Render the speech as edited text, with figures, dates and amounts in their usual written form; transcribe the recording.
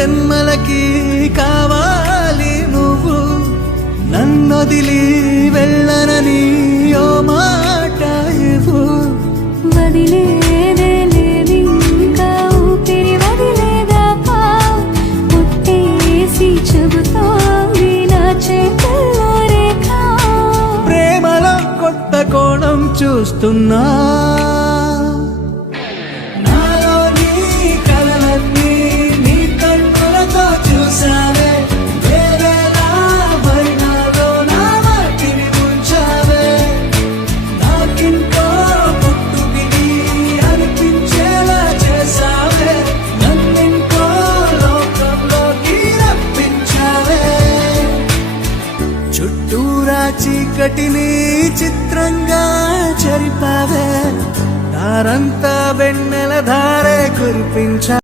జన్మలకి కావాలి నువ్వు, నన్నొదిలి వెళ్ళనని ఓ మాట ఇవ్వు. వదిలేదే లేదు ఇంకా ఊపిరి వదిలేదాకా పుట్టేసి చెబుతోంది నా చేతుల్లో రేఖ. ప్రేమలో కొత్త కోణం చూస్తున్నా, నాలో నీ కలలన్నీ నీ కన్నులతో చూసావే, వేరేలా మరి నాలో నా వాటిని ఉంచావే. నాకింకో పుట్టుకిని అనిపించేలా చేసావే, నన్నింకో లోకంలోకి రప్పించావే. చుట్టూరా చీకటిని చిత్రంగా చెరిపావే, దారంతా వెన్నెల ధారే కురిపించా.